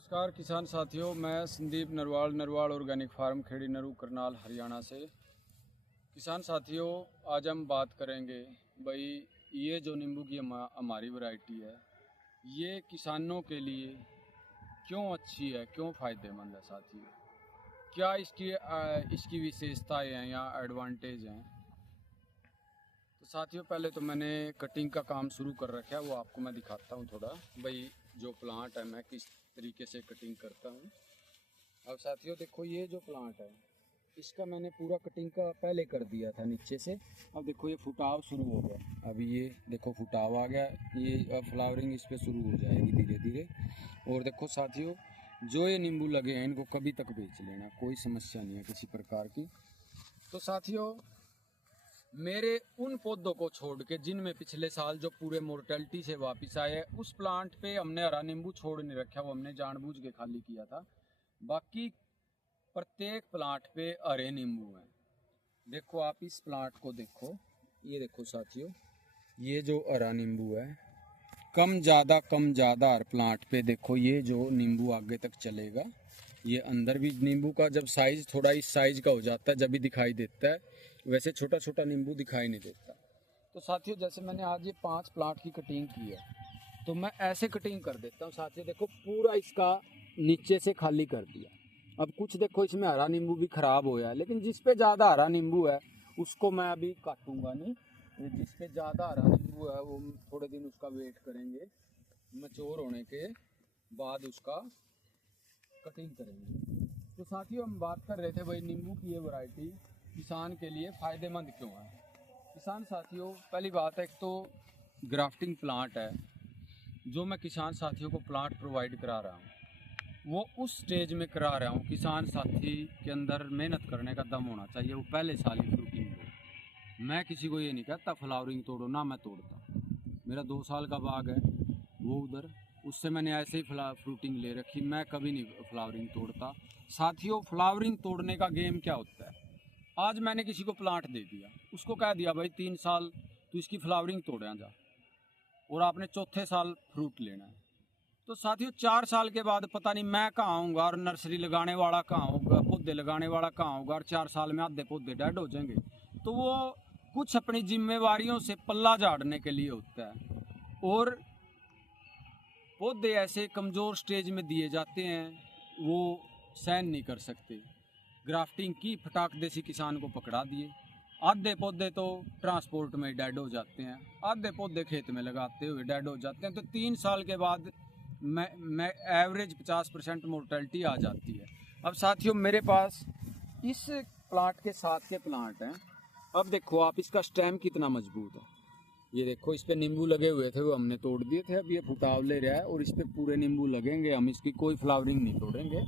नमस्कार किसान साथियों, मैं संदीप नरवाल ऑर्गेनिक फार्म खेड़ी नरू करनाल हरियाणा से। किसान साथियों, आज हम बात करेंगे भाई ये जो नींबू की हमारी वैरायटी है, ये किसानों के लिए क्यों अच्छी है, क्यों फ़ायदेमंद है साथियों। क्या इसकी विशेषताएं हैं या एडवांटेज हैं। तो साथियों, पहले तो मैंने कटिंग का काम शुरू कर रखा है, वो आपको मैं दिखाता हूँ थोड़ा भाई जो प्लांट है मैं किस तरीके से कटिंग करता हूँ। अब साथियों देखो, ये जो प्लांट है इसका मैंने पूरा कटिंग का पहले कर दिया था नीचे से। अब देखो ये फुटाव शुरू हो गया, अभी ये देखो फुटाव आ गया, ये अब फ्लावरिंग इस पर शुरू हो जाएगी धीरे धीरे। और देखो साथियों, जो ये नींबू लगे हैं इनको कभी तक बेच लेना, कोई समस्या नहीं है किसी प्रकार की। तो साथियों, मेरे उन पौधों को छोड़ के जिनमें पिछले साल जो पूरे मोर्टेलिटी से वापस आए, उस प्लांट पे हमने हरा नींबू छोड़ नहीं रखा, वो हमने जानबूझ के खाली किया था। बाकी प्रत्येक प्लांट पे हरे नींबू हैं। देखो आप इस प्लांट को देखो, ये देखो साथियों, ये जो हरा नींबू है कम ज़्यादा हर प्लांट पे देखो, ये जो नींबू आगे तक चलेगा। ये अंदर भी नींबू का जब साइज थोड़ा इस साइज का हो जाता है जब भी दिखाई देता है, वैसे छोटा छोटा नींबू दिखाई नहीं देता। तो साथियों, जैसे मैंने आज ये 5 प्लांट की कटिंग की है, तो मैं ऐसे कटिंग कर देता हूँ साथियों। देखो पूरा इसका नीचे से खाली कर दिया। अब कुछ देखो इसमें हरा नींबू भी खराब हो है, लेकिन जिस पे ज़्यादा हरा नींबू है उसको मैं अभी काटूंगा नहीं। जिस पे ज़्यादा हरा नींबू है वो थोड़े दिन उसका वेट करेंगे, मैच्योर होने के बाद उसका कटिंग करेंगे। तो साथियों, हम बात कर रहे थे भाई नींबू की ये वैरायटी किसान के लिए फ़ायदेमंद क्यों है। किसान साथियों, पहली बात है, एक तो ग्राफ्टिंग प्लांट है जो मैं किसान साथियों को प्लांट प्रोवाइड करा रहा हूँ, वो उस स्टेज में करा रहा हूँ। किसान साथी के अंदर मेहनत करने का दम होना चाहिए, वो पहले साल ही फ्रूटिंग हो। मैं किसी को ये नहीं कहता फ्लावरिंग तोड़ो, ना मैं तोड़ता। मेरा 2 साल का बाग है वो उधर, उससे मैंने ऐसे ही फ्रूटिंग ले रखी, मैं कभी नहीं फ्लावरिंग तोड़ता। साथियों, फ्लावरिंग तोड़ने का गेम क्या होता है। आज मैंने किसी को प्लांट दे दिया, उसको कह दिया भाई 3 साल तो इसकी फ्लावरिंग तोड़े जा, और आपने चौथे साल फ्रूट लेना है। तो साथियों 4 साल के बाद पता नहीं मैं कहाँ आऊँगा और नर्सरी लगाने वाला कहाँ होगा, पौधे लगाने वाला कहाँ होगा, और 4 साल में आधे पौधे डेड हो जाएंगे। तो वो कुछ अपनी जिम्मेवारियों से पल्ला झाड़ने के लिए होता है, और पौधे ऐसे कमज़ोर स्टेज में दिए जाते हैं वो सहन नहीं कर सकते। ग्राफ्टिंग की फटाक देसी किसान को पकड़ा दिए, आधे पौधे तो ट्रांसपोर्ट में डेड हो जाते हैं, आधे पौधे खेत में लगाते हुए डेड हो जाते हैं। तो 3 साल के बाद मैं एवरेज 50% मोर्टेलिटी आ जाती है। अब साथियों, मेरे पास इस प्लांट के साथ के प्लांट हैं। अब देखो आप, इसका स्टेम कितना मजबूत है। ये देखो इस पे नींबू लगे हुए थे, वो हमने तोड़ दिए थे। अब ये फुटाव ले रहा है और इस पे पूरे नींबू लगेंगे, हम इसकी कोई फ्लावरिंग नहीं तोड़ेंगे।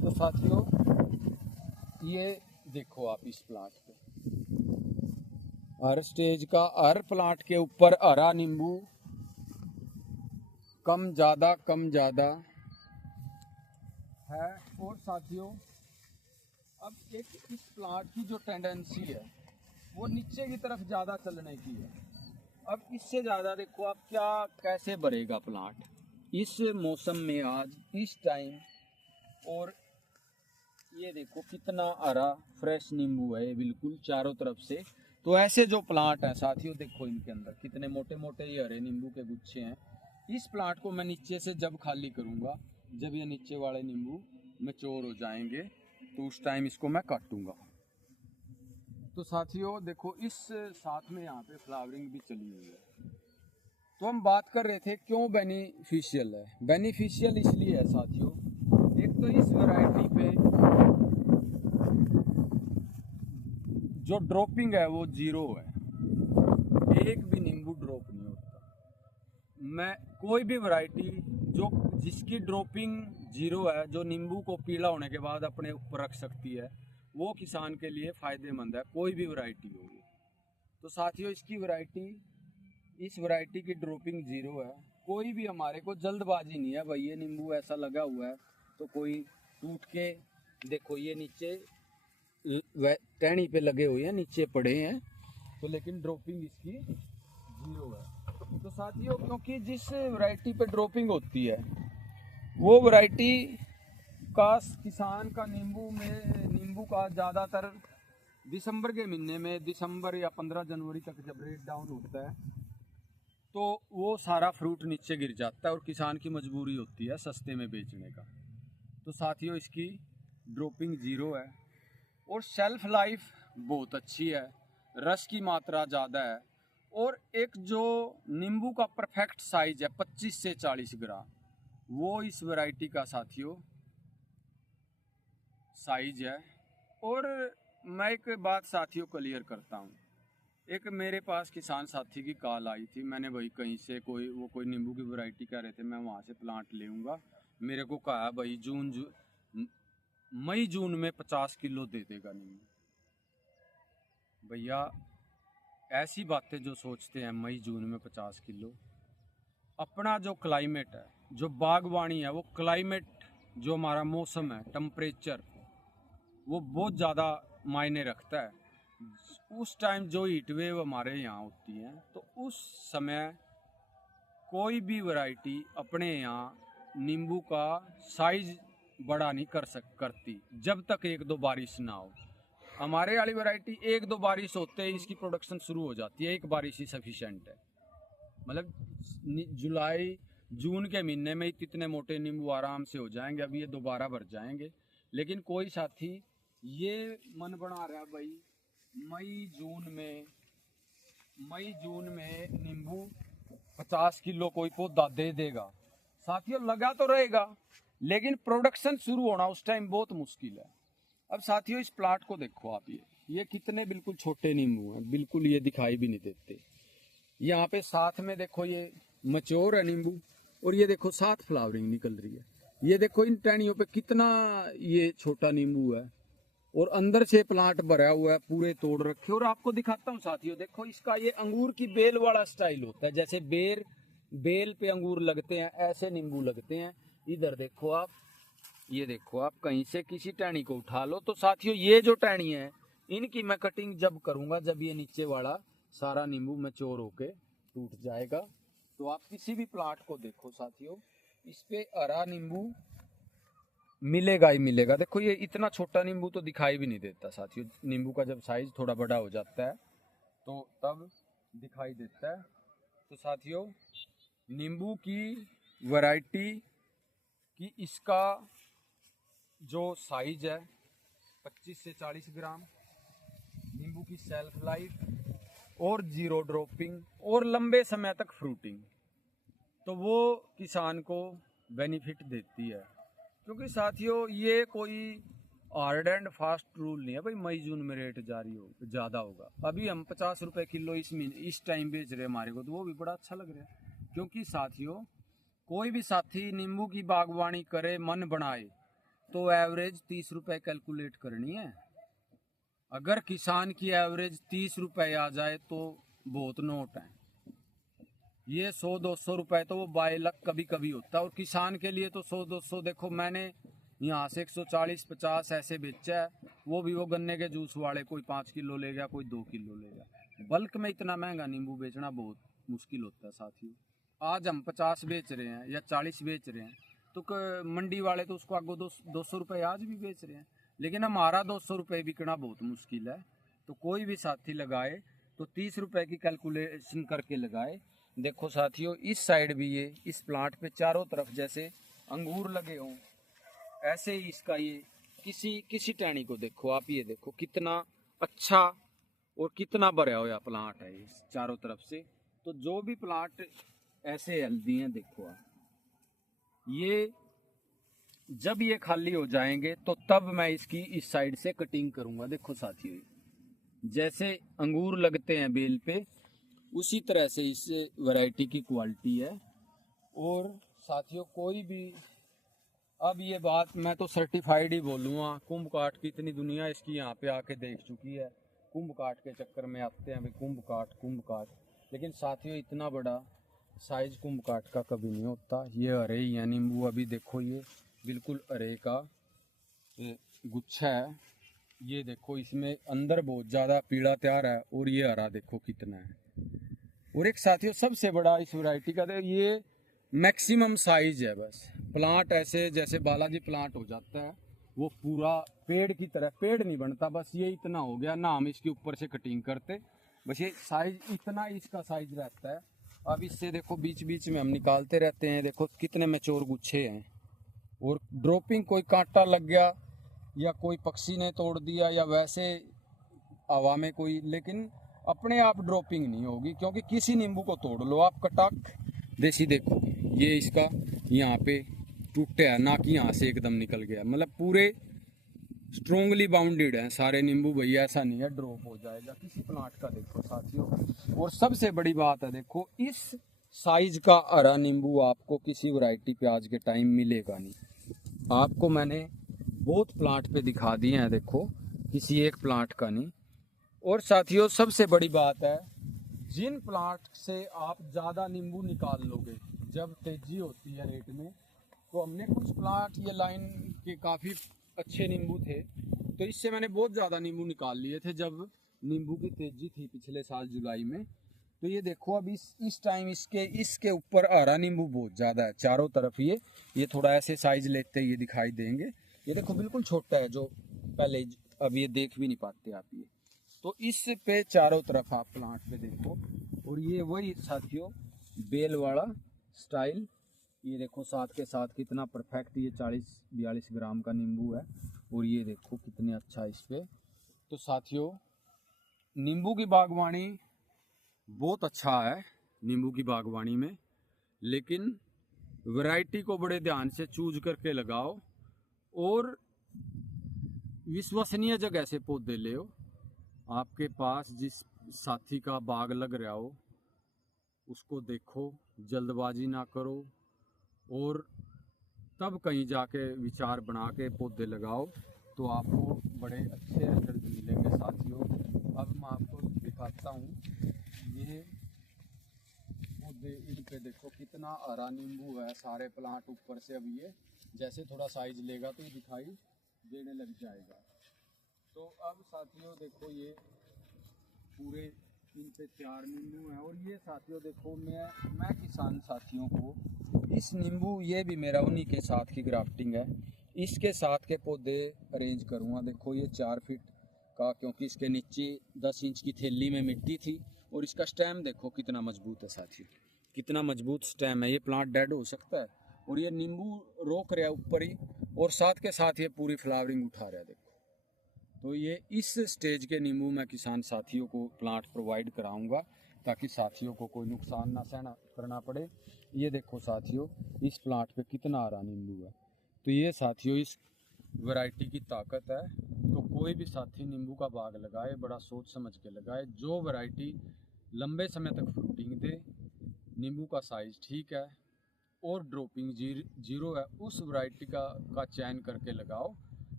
तो साथियों, ये देखो आप इस प्लांट पे हर स्टेज का, हर प्लांट के ऊपर हरा नींबू कम ज़्यादा है। और साथियों, अब एक इस प्लांट की जो टेंडेंसी है वो नीचे की तरफ ज़्यादा चलने की है। अब इससे ज़्यादा देखो आप क्या कैसे बढ़ेगा प्लांट इस मौसम में, आज इस टाइम। और ये देखो कितना हरा फ्रेश नींबू है, बिल्कुल चारों तरफ से। तो ऐसे जो प्लांट हैं साथियों, देखो इनके अंदर कितने मोटे मोटे ये हरे नींबू के गुच्छे हैं। इस प्लांट को मैं नीचे से जब खाली करूँगा, जब ये नीचे वाले नींबू मैच्योर हो जाएंगे, तो उस टाइम इसको मैं काटूंगा। तो साथियों देखो, इस साथ में यहाँ पे फ्लावरिंग भी चली हुई है। तो हम बात कर रहे थे क्यों बेनिफिशियल है। बेनिफिशियल इसलिए है साथियों, एक तो इस वैरायटी पे जो ड्रॉपिंग है वो 0 है, एक भी नींबू ड्रॉप नहीं होता। मैं कोई भी वैरायटी जो जिसकी ड्रॉपिंग 0 है, जो नींबू को पीला होने के बाद अपने ऊपर रख सकती है, वो किसान के लिए फ़ायदेमंद है, कोई भी वैरायटी होगी। तो साथियों, इस वैरायटी की ड्रॉपिंग 0 है। कोई भी हमारे को जल्दबाजी नहीं है भाई, ये नींबू ऐसा लगा हुआ है तो कोई टूट के, देखो ये नीचे टहनी पे लगे हुए हैं, नीचे पड़े हैं, तो लेकिन ड्रॉपिंग इसकी 0 है। तो साथियों, क्योंकि जिस वैरायटी पे ड्रॉपिंग होती है वो वैरायटी का किसान का नींबू का ज़्यादातर दिसंबर के महीने में, दिसंबर या 15 जनवरी तक जब रेट डाउन होता है तो वो सारा फ्रूट नीचे गिर जाता है और किसान की मजबूरी होती है सस्ते में बेचने का। तो साथियों इसकी ड्रॉपिंग ज़ीरो है और शेल्फ लाइफ बहुत अच्छी है, रस की मात्रा ज़्यादा है और एक जो नींबू का परफेक्ट साइज है 25 से 40 ग्राम, वो इस वैरायटी का साथियों साइज है। और मैं एक बात साथियों क्लियर करता हूँ, एक मेरे पास किसान साथी की कॉल आई थी, मैंने भाई कहीं से कोई नींबू की वैरायटी कह रहे थे, मैं वहाँ से प्लांट ले आऊँगा, मेरे को कहा भाई मई जून में 50 किलो दे देगा नींबू। भैया ऐसी बातें जो सोचते हैं मई जून में 50 किलो, अपना जो क्लाइमेट है, जो बागवानी है, वो क्लाइमेट जो हमारा मौसम है, टेम्परेचर, वो बहुत ज़्यादा मायने रखता है। उस टाइम जो हीट वेव हमारे यहाँ होती है तो उस समय कोई भी वैरायटी अपने यहाँ नींबू का साइज बड़ा नहीं करती जब तक एक दो बारिश ना हो। हमारे वाली वैरायटी एक दो बारिश होते ही इसकी प्रोडक्शन शुरू हो जाती है, एक बारिश ही सफिशेंट है। मतलब जुलाई जून के महीने में कितने मोटे नींबू आराम से हो जाएंगे, अभी ये दोबारा भर जाएंगे। लेकिन कोई साथी ये मन बना रहा है भाई मई जून में नींबू 50 किलो कोई पौधा दे देगा, साथियों लगा तो रहेगा लेकिन प्रोडक्शन शुरू होना उस टाइम बहुत मुश्किल है। अब साथियों इस प्लांट को देखो आप, ये कितने बिल्कुल छोटे नींबू हैं, बिल्कुल ये दिखाई भी नहीं देते। यहाँ पे साथ में देखो ये मच्योर है नींबू और ये देखो साथ फ्लावरिंग निकल रही है। ये देखो इन टहनियों पे कितना ये छोटा नींबू है और अंदर से प्लांट भरा हुआ है, पूरे तोड़ रखे। और आपको दिखाता हूँ साथियों, देखो इसका ये अंगूर की बेल वाला स्टाइल होता है, जैसे बेल पे अंगूर लगते हैं ऐसे नींबू लगते हैं। इधर देखो आप, ये देखो आप, कहीं से किसी टहनी को उठा लो तो साथियों ये जो टहनी है इनकी मैं कटिंग जब करूंगा, जब ये नीचे वाला सारा नींबू मैच्योर होके टूट जाएगा। तो आप किसी भी प्लांट को देखो साथियों, इस पे हरा नींबू मिलेगा ही मिलेगा। देखो ये इतना छोटा नींबू तो दिखाई भी नहीं देता साथियों, नींबू का जब साइज थोड़ा बड़ा हो जाता है तो तब दिखाई देता है। तो साथियों नींबू की वैरायटी की इसका जो साइज है 25 से 40 ग्राम, नींबू की सेल्फ लाइफ और जीरो ड्रॉपिंग और लंबे समय तक फ्रूटिंग, तो वो किसान को बेनिफिट देती है। क्योंकि साथियों ये कोई हार्ड एंड फास्ट रूल नहीं है भाई मई जून में रेट जारी हो ज़्यादा होगा। अभी हम 50 रुपये किलो इस टाइम बेच रहे हैं हमारे को, तो वो भी बड़ा अच्छा लग रहा है। क्योंकि साथियों कोई भी साथी नींबू की बागवानी करे, मन बनाए, तो एवरेज 30 रुपये कैलकुलेट करनी है। अगर किसान की एवरेज 30 रुपये आ जाए तो बहुत नोट है। ये 100-200 रुपए तो वो बाय लक कभी कभी होता है, और किसान के लिए तो 100-200, देखो मैंने यहाँ से 140-50 ऐसे बेचा है, वो भी वो गन्ने के जूस वाले, कोई 5 किलो ले गया, कोई 2 किलो ले गया। बल्क में इतना महंगा नींबू बेचना बहुत मुश्किल होता है साथियों। आज हम 50 बेच रहे हैं या 40 बेच रहे हैं तो मंडी वाले तो उसको आगो 200 रुपये आज भी बेच रहे हैं, लेकिन हमारा 200 रुपये बिकना बहुत मुश्किल है। तो कोई भी साथी लगाए तो 30 रुपये की कैलकुलेशन करके लगाए। देखो साथियों इस साइड भी ये इस प्लांट पे चारों तरफ जैसे अंगूर लगे हों, ऐसे ही इसका ये किसी टहनी को देखो आप, ये देखो कितना अच्छा और कितना भरा हुआ प्लांट है इस चारों तरफ से। तो जो भी प्लांट ऐसे हेल्दी हैं देखो आप, ये जब ये खाली हो जाएंगे तो तब मैं इसकी इस साइड से कटिंग करूंगा। देखो साथियों जैसे अंगूर लगते हैं बेल पे, उसी तरह से इस वैरायटी की क्वालिटी है। और साथियों कोई भी, अब ये बात मैं तो सर्टिफाइड ही बोलूँगा, कुंभ काट की इतनी दुनिया इसकी यहाँ पे आके देख चुकी है, कुंभ काट के चक्कर में आते हैं भाई कुंभ काट, लेकिन साथियों इतना बड़ा साइज कुंभ काट का कभी नहीं होता। ये हरे ही है नींबू, अभी देखो ये बिल्कुल हरे का गुच्छा है, ये देखो इसमें अंदर बहुत ज़्यादा पीला तैयार है और ये हरा देखो कितना है। और एक साथियों सबसे बड़ा इस वैरायटी का, ये मैक्सिमम साइज है बस। प्लांट ऐसे जैसे बालाजी प्लांट हो जाता है वो पूरा पेड़ की तरह, पेड़ नहीं बनता, बस ये इतना हो गया ना, हम इसके ऊपर से कटिंग करते, बस ये साइज इतना इसका साइज रहता है। अब इससे देखो बीच बीच में हम निकालते रहते हैं, देखो कितने मैच्योर गुच्छे हैं। और ड्रॉपिंग कोई कांटा लग गया या कोई पक्षी ने तोड़ दिया या वैसे हवा में कोई, लेकिन अपने आप ड्रॉपिंग नहीं होगी, क्योंकि किसी नींबू को तोड़ लो आप कटाक देसी, देखो ये इसका यहाँ पे टूटा है ना, कि यहाँ से एकदम निकल गया, मतलब पूरे स्ट्रोंगली बाउंडेड हैं सारे नींबू भैया, ऐसा नहीं है ड्रॉप हो जाएगा किसी प्लांट का। देखो साथियों, और सबसे बड़ी बात है देखो, इस साइज का हरा नींबू आपको किसी वैरायटी पे आज के टाइम मिलेगा नहीं। आपको मैंने बहुत प्लांट पे दिखा दिए हैं, देखो किसी एक प्लांट का नहीं। और साथियों सबसे बड़ी बात है, जिन प्लांट से आप ज़्यादा नींबू निकाल लोगे जब तेजी होती है रेट में, तो हमने कुछ प्लांट ये लाइन के काफ़ी अच्छे नींबू थे, तो इससे मैंने बहुत ज़्यादा नींबू निकाल लिए थे जब नींबू की तेजी थी पिछले साल जुलाई में। तो ये देखो अब इस टाइम इसके ऊपर हरा नींबू बहुत ज़्यादा है चारों तरफ। ये थोड़ा ऐसे साइज लेते ये दिखाई देंगे, ये देखो बिल्कुल छोटा है जो पहले, अब ये देख भी नहीं पाते आप ये। तो इस पे चारों तरफ आप प्लांट पे देखो, और ये वही साथियों बेल वाला स्टाइल, ये देखो साथ के साथ कितना परफेक्ट, ये 40-42 ग्राम का नींबू है, और ये देखो कितने अच्छा इस पे। तो साथियों नींबू की बागवानी बहुत अच्छा है, नींबू की बागवानी में, लेकिन वैरायटी को बड़े ध्यान से चूज करके लगाओ और विश्वसनीय जगह से पौधे ले। आपके पास जिस साथी का बाग लग रहा हो उसको देखो, जल्दबाजी ना करो, और तब कहीं जाके विचार बना के पौधे लगाओ, तो आपको बड़े अच्छे रिजल्ट मिलेंगे साथियों। अब मैं आपको दिखाता हूँ ये पौधे, इन पे देखो कितना हरा नींबू है सारे प्लांट ऊपर से। अब ये जैसे थोड़ा साइज लेगा तो दिखाई देने लग जाएगा। तो अब साथियों देखो ये पूरे इन पे 4 नींबू हैं, और ये साथियों देखो मैं किसान साथियों को इस नींबू, ये भी मेरा उन्हीं के साथ की ग्राफ्टिंग है, इसके साथ के पौधे अरेंज करूँगा। देखो ये 4 फीट का, क्योंकि इसके नीचे 10 इंच की थैली में मिट्टी थी, और इसका स्टेम देखो कितना मजबूत है साथियों, कितना मजबूत स्टेम है। ये प्लांट डेड हो सकता है और ये नींबू रोक रहा है ऊपर ही, और साथ के साथ ये पूरी फ्लावरिंग उठा रहा है देखो। तो ये इस स्टेज के नींबू मैं किसान साथियों को प्लांट प्रोवाइड कराऊंगा, ताकि साथियों को कोई नुकसान ना सहना करना पड़े। ये देखो साथियों इस प्लांट पे कितना हरा नींबू है। तो ये साथियों इस वैरायटी की ताकत है। तो कोई भी साथी नींबू का बाग लगाए बड़ा सोच समझ के लगाए, जो वैरायटी लंबे समय तक फ्रूटिंग दे, नींबू का साइज़ ठीक है और ड्रॉपिंग जीरो है, उस वैरायटी का चयन करके लगाओ,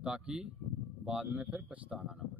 ताकि बाद में फिर पछताना ना पड़े।